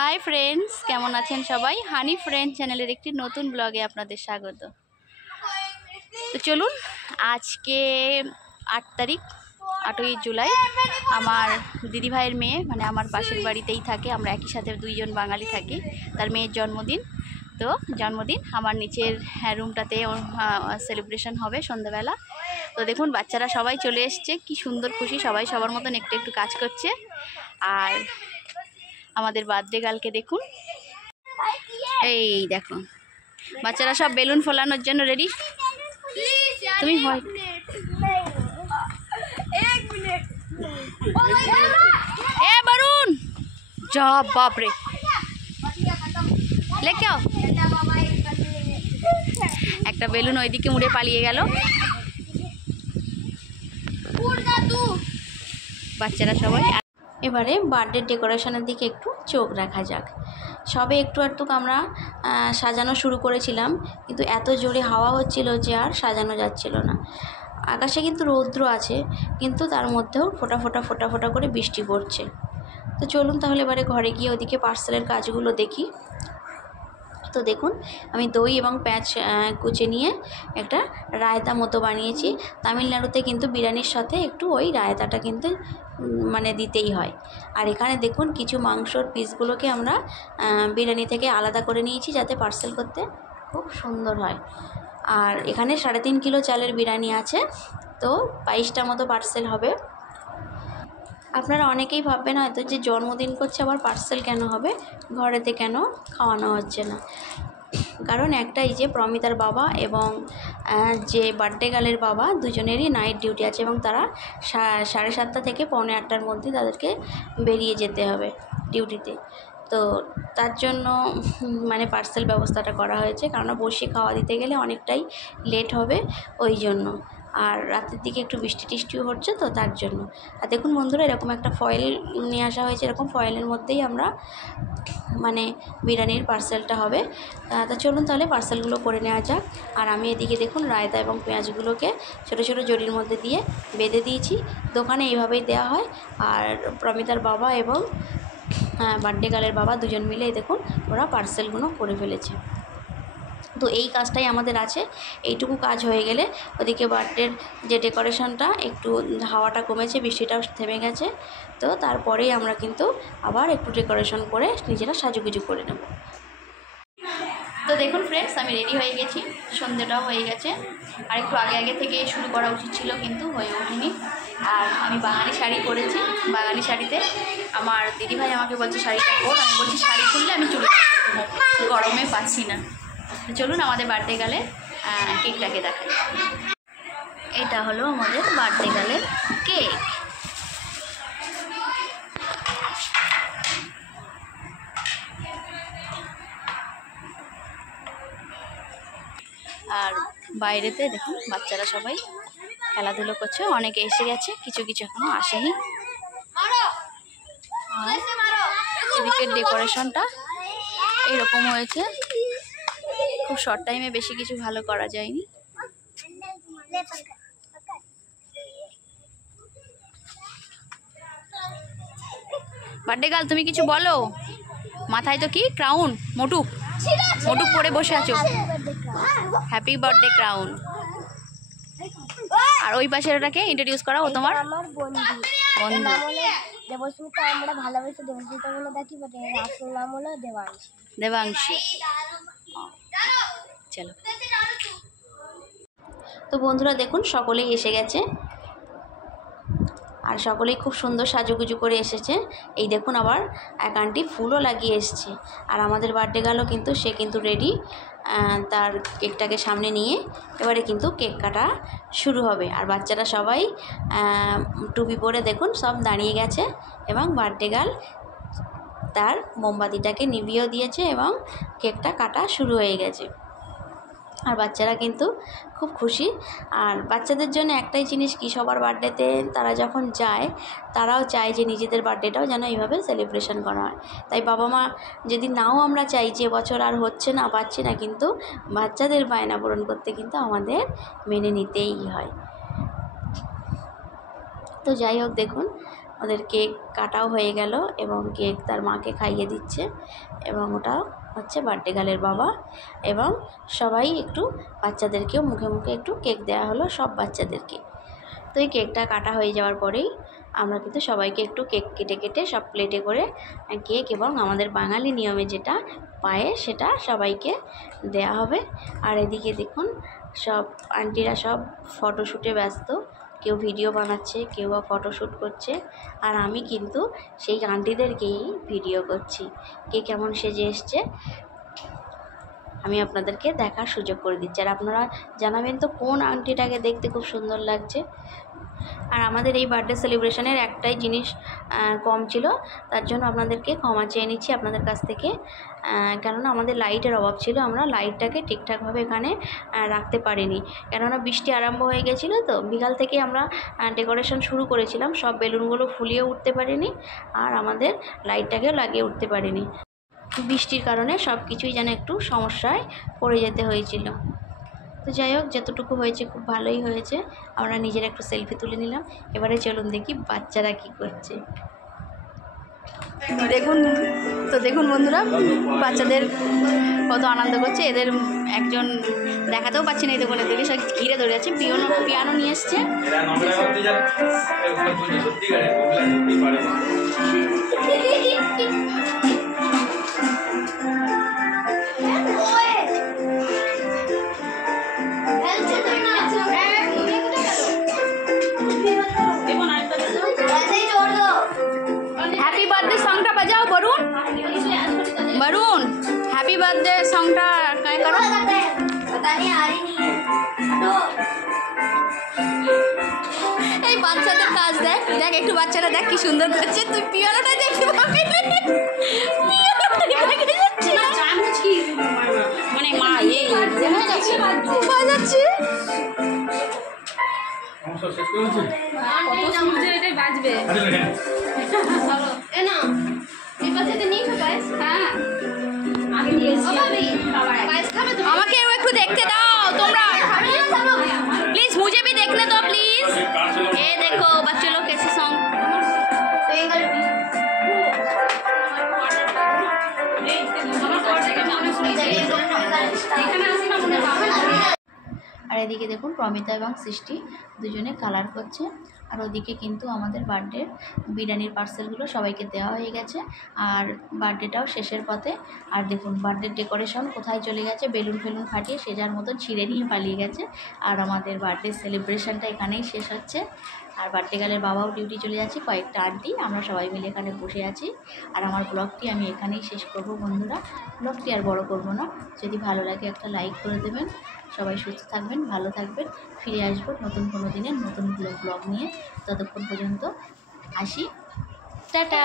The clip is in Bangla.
হাই ফ্রেন্ডস, কেমন আছেন সবাই? হানি ফ্রেন্ড চ্যানেলের একটি নতুন ব্লগে আপনাদের স্বাগত। তো চলুন, আজকে 8 তারিখ, 8ই জুলাই। আমার দিদিভাইয়ের মেয়ে, মানে আমার পাশের বাড়িতেই থাকে, আমরা একই সাথে দুইজন বাঙালি থাকি। তার মেয়ের জন্মদিন। তো জন্মদিন আমার নিচের রুমটাতে সেলিব্রেশন হবে সন্ধ্যাবেলা। তো দেখুন, বাচ্চারা সবাই চলে এসছে, কি সুন্দর খুশি, সবাই সবার মতন একটু একটু কাজ করছে। আর আমাদের বার্থডে গার্লকে দেখুন, এই দেখো, বাচ্চারা সব বেলুন ফোলানোর জন্য রেডি। তুমি হয় এ বরুণ, যা বাপরে, লেকে আও। একটা বেলুন ওইদিকে মুড়ে পালিয়ে গেল। বাচ্চারা সবাই এবারে বার্থডে ডেকোরেশনের দিকে একটু চোখ রাখা যাক। সবে একটু আমরা সাজানো শুরু করেছিলাম, কিন্তু এত জোরে হাওয়া হচ্ছিল যে আর সাজানো যাচ্ছিল না। আকাশে কিন্তু রৌদ্র আছে, কিন্তু তার মধ্যেও ফোঁটা ফোঁটা ফোঁটা ফোঁটা করে বৃষ্টি পড়ছে। তো চলুন তাহলে এবারে ঘরে গিয়ে ওদিকে পার্সেলের কাজগুলো দেখি। তো দেখুন, আমি দই এবং পেঁয়াজ কুচে নিয়ে একটা রায়তা মতো বানিয়েছি। তামিলনাড়ুতে কিন্তু বিরিয়ানির সাথে একটু ওই রায়তাটা কিন্তু মানে দিতেই হয়। আর এখানে দেখুন, কিছু মাংসর পিসগুলোকে আমরা বিরিয়ানি থেকে আলাদা করে নিয়েছি, যাতে পার্সেল করতে খুব সুন্দর হয়। আর এখানে 3.5 কিলো চালের বিরিয়ানি আছে, তো 22টা মতো পার্সেল হবে। আপনারা অনেকেই ভাববেন হয়তো যে জন্মদিন করছে আবার পার্সেল কেন হবে, ঘরেতে কেন খাওয়ানো হচ্ছে না। কারণ একটাই, যে প্রমিতার বাবা এবং যে বার্থডে গার্লের বাবা, দুজনেরই নাইট ডিউটি আছে এবং তারা 7:30 থেকে 7:45টার মধ্যে তাদেরকে বেরিয়ে যেতে হবে ডিউটিতে। তো তার জন্য মানে পার্সেল ব্যবস্থাটা করা হয়েছে, কারণ বসে খাওয়া দিতে গেলে অনেকটাই লেট হবে ওই জন্য। আর রাতের দিকে একটু বৃষ্টি টিষ্টিও হচ্ছে, তো তার জন্য। আর দেখুন বন্ধুরা, এরকম একটা ফয়েল নিয়ে আসা হয়েছে, এরকম ফয়েলের মধ্যেই আমরা মানে বিরিয়ানির পার্সেলটা হবে। তা চলুন তাহলে পার্সেলগুলো করে নেওয়া যাক। আর আমি এদিকে দেখুন রায়তা এবং পেঁয়াজগুলোকে ছোটো ছোটো জরির মধ্যে দিয়ে বেঁধে দিয়েছি। দোকানে এইভাবেই দেওয়া হয়। আর প্রমিতার বাবা এবং বার্থডে গার্লের বাবা দুজন মিলে দেখুন ওরা পার্সেলগুলো করে ফেলেছে। তো এই কাজটাই আমাদের আছে। এইটুকু কাজ হয়ে গেলে ওদিকে বার্থডের যে ডেকোরেশনটা, একটু হাওয়াটা কমেছে, বৃষ্টিটাও থেমে গেছে, তো তারপরেই আমরা কিন্তু আবার একটু ডেকোরেশন করে নিজেরা সাজুগুজু করে নেব। তো দেখুন ফ্রেন্ডস, আমি রেডি হয়ে গেছি, সন্ধ্যেটাও হয়ে গেছে। আর একটু আগে আগে থেকে শুরু করা উচিত ছিল, কিন্তু হয়ে ওঠেনি। আর আমি বাঙালি শাড়ি পরেছি। বাঙালি শাড়িতে আমার দিদিভাই আমাকে বলছে শাড়িটা পর, আমি বলছি শাড়ি খুললে আমি চুড়িদার পরবো, গরমে পাচ্ছি না। চলুন আমাদের বার্থডে গার্লের কেকটাকে দেখাই। এটা হলো আমাদের বার্থডে গার্লের কেক। আর বাইরেতে দেখুন বাচ্চারা সবাই খেলাধুলো করছে, অনেকে এসে গেছে, কিছু কিছু এখনো আসেনি। আর এদিকের ডেকোরেশনটা এইরকম হয়েছে, খুব শর্ট টাইমে বেশি কিছু ভালো করা যায়নি। বার্থডে গার্ল, তুমি কিছু বলো। মাথায় তো কি ক্রাউন, মোটুক মোটুক পরে বসে আছো। Happy birthday crown. আর ওই পাশের ওটাকে ইন্ট্রোডিউস করা, ও তোমার বন্ধু। দেবস্মিতা, আমরা ভালোবেসে দেবস্মিতা বলে ডাকি, বাট এর আসল নাম হলো দেবাংশী। দেবাংশী। চলো। তো বন্ধুরা দেখুন, সকলেই এসে গেছে আর সকলেই খুব সুন্দর সাজুগুজু করে এসেছে। এই দেখুন, আবার এক আন্টি ফুলও লাগিয়ে এসছে। আর আমাদের বার্থডে গার্লও কিন্তু সে কিন্তু রেডি, তার কেকটাকে সামনে নিয়ে এবারে কিন্তু কেক কাটা শুরু হবে। আর বাচ্চারা সবাই টুপি পরে দেখুন সব দাঁড়িয়ে গেছে, এবং বার্থডে গার্ল তার মোমবাতিটাকে নিভিয়েও দিয়েছে এবং কেকটা কাটা শুরু হয়ে গেছে। আর বাচ্চারা কিন্তু খুব খুশি। আর বাচ্চাদের জন্য একটাই জিনিস কি, সবার বার্থডেতে তারা যখন যায়, তারাও চায় যে নিজেদের বার্থডেটাও যেন এইভাবে সেলিব্রেশন করা হয়। তাই বাবা মা যদি নাও আমরা চাই যে বছর আর হচ্ছে না, পাচ্ছি না, কিন্তু বাচ্চাদের বায়না পূরণ করতে কিন্তু আমাদের মেনে নিতেই হয়। তো যাই হোক, দেখুন ওদের কেক কাটাও হয়ে গেল এবং কেক তার মাকে খাইয়ে দিচ্ছে এবং ওটা হচ্ছে বার্থডে গার্লের বাবা। এবং সবাই একটু বাচ্চাদেরকেও মুখে মুখে একটু কেক দেওয়া হলো, সব বাচ্চাদেরকে। তো এই কেকটা কাটা হয়ে যাওয়ার পরেই আমরা কিন্তু সবাইকে একটু কেক কেটে কেটে সব প্লেটে করে কেক এবং আমাদের বাঙালি নিয়মে যেটা পায়ে সেটা সবাইকে দেয়া হবে। আর এদিকে দেখুন সব আন্টিরা সব ফটোশ্যুটে ব্যস্ত, কেউ ভিডিও বানাচ্ছে, কেউ বা ফটোশ্যুট করছে। আর আমি কিন্তু সেই আন্টিদেরকেই ভিডিও করছি, কে কেমন সেজে এসছে আমি আপনাদেরকে দেখার সুযোগ করে দিচ্ছি। আর আপনারা জানাবেন তো কোন আংটিটাকে দেখতে খুব সুন্দর লাগছে। আর আমাদের এই বার্থডে সেলিব্রেশনের একটাই জিনিস কম ছিল, তার জন্য আপনাদেরকে ক্ষমা চেয়ে নিচ্ছি আপনাদের কাছ থেকে, কেননা আমাদের লাইটের অভাব ছিল। আমরা লাইটটাকে ঠিকঠাকভাবে এখানে রাখতে পারিনি, কেননা বৃষ্টি আরম্ভ হয়ে গেছিলো। তো বিকাল থেকে আমরা ডেকোরেশন শুরু করেছিলাম, সব বেলুনগুলো ফুলিয়ে উঠতে পারিনি আর আমাদের লাইটটাকেও লাগিয়ে উঠতে পারিনি। বৃষ্টির কারণে সব কিছুই যেন একটু সমস্যায় পড়ে যেতে হয়েছিল। তো যাই হোক, যতটুকু হয়েছে খুব ভালোই হয়েছে। আমরা নিজের একটু সেলফি তুলে নিলাম। এবারে চলুন দেখি বাচ্চারা কি করছে। দেখুন বন্ধুরা, বাচ্চাদের কত আনন্দ করছে। এদের একজন দেখাতেও পাচ্ছি না, এই দোকানে দিকে সব ঘিরে ধরে আছে। পিয়ানো নিয়ে এসছে। হ্যাপি বার্থডে সংটা বাজাও বরুণ, বরুণ হ্যাপি বার্থডে সংটা গায়ে করো। এই বাচ্চাদের কাজ দেখ, দেখ একটু বাচ্চারা দেখ কি সুন্দর করছে। তুই পিয়ানোটাই দেখতে পাবি, মানে মা এই বাজাচ্ছে। আমাকে একটু দেখতে দাও তোমরা प्लीज, मुझे भी देखने दो प्लीज। ये देखो बच्चे लोग कैसे सॉन्ग। আর এদিকে দেখুন প্রমিতা এবং সৃষ্টি দুজনে কালার করছে। আর ওদিকে কিন্তু আমাদের বার্থডে বিরিয়ানির পার্সেলগুলো সবাইকে দেওয়া হয়ে গেছে আর বার্থডেটাও শেষের পথে। আর দেখুন বার্থডে ডেকোরেশন কোথায় চলে গেছে, বেলুন ফেলুন ফাটিয়ে সে যার মতো ছিঁড়ে নিয়ে পালিয়ে গেছে। আর আমাদের বার্থডে সেলিব্রেশনটা এখানেই শেষ হচ্ছে। আর বার্থডে গার্লের বাবাও ডিউটি চলে যাচ্ছে, কয়েকটা আন্টি, আমরা সবাই মিলে এখানে বসে আছি। আর আমার ব্লগটি আমি এখানেই শেষ করব বন্ধুরা, ব্লগটি আর বড় করব না। যদি ভালো লাগে একটা লাইক করে দেবেন। সবাই সুস্থ থাকবেন, ভালো থাকবেন। ফিরে আসবো নতুন কোনো দিনের নতুন ব্লগ নিয়ে। ততক্ষণ পর্যন্ত আসি, টাটা।